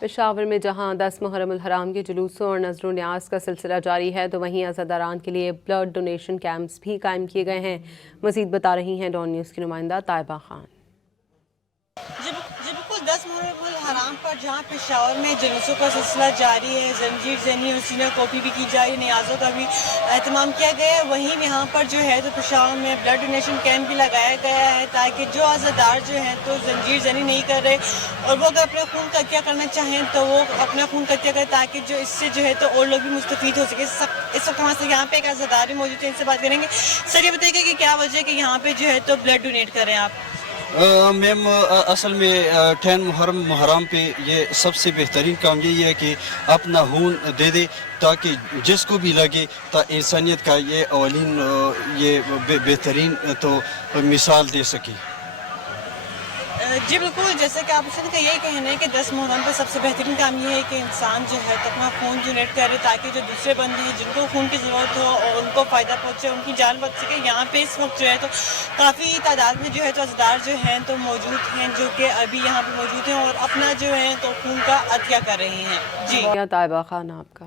پشاور میں جہاں 10 محرم الحرام کے جلوسوں اور نذر و نیاز کا سلسلہ جاری ہے تو وہیں عزاداران کے لیے بلڈ ڈونیشن کیمپس بھی قائم کیے گئے ہیں۔ مزید بتا رہی ہیں ڈان نیوز کی نمائندہ طیبہ خان۔ جی بالکل 10 محرم الحرام پر جہاں پشاور میں جلوسوں کا سلسلہ جاری ہے، زنجیر زنی اور سینہ کاپی بھی کی جا رہی ہے، نیازوں کا بھی اہتمام کیا گیا ہے، وہیں یہاں پر جو ہے تو پشاور میں بلڈ ڈونیشن کیمپ بھی لگایا گیا ہے تاکہ جو عزادار جو ہیں تو زنجیر زنی نہیں کر رہے اور وہ اگر اپنا خون کا عطیہ کرنا چاہیں تو وہ اپنا خون کا عطیہ کریں تاکہ جو اس سے جو ہے تو اور لوگ بھی مستفید ہو سکے۔ اس وقت ہمارے یہاں پہ ایک عزادار بھی موجود ہے، ان سے بات کریں گے۔ سر یہ بتائیے کہ کیا وجہ ہے کہ یہاں پہ جو ہے تو بلڈ ڈونیٹ کریں آپ؟ میم اصل میں 10 محرم پہ یہ سب سے بہترین کام یہی ہے کہ اپنا خون دے دے تاکہ جس کو بھی لگے تا انسانیت کا یہ اولین یہ بہترین تو مثال دے سکے۔ جی بالکل، جیسے کہ آپ کا یہی کہنا ہے کہ 10 محرم پہ سب سے بہترین کام یہ ہے کہ انسان جو ہے تو اپنا خون ڈونیٹ کرے تاکہ جو دوسرے بندے ہیں جن کو خون کی ضرورت ہو اور ان کو فائدہ پہنچے، ان کی جان بچ سکے۔ یہاں پہ اس وقت جو ہے تو کافی تعداد میں جو ہے تو عزادار جو ہیں تو موجود ہیں جو کہ ابھی یہاں پہ موجود ہیں اور اپنا جو ہے تو خون کا عطیہ کر رہے ہیں۔ جی طیبہ خان آپ کا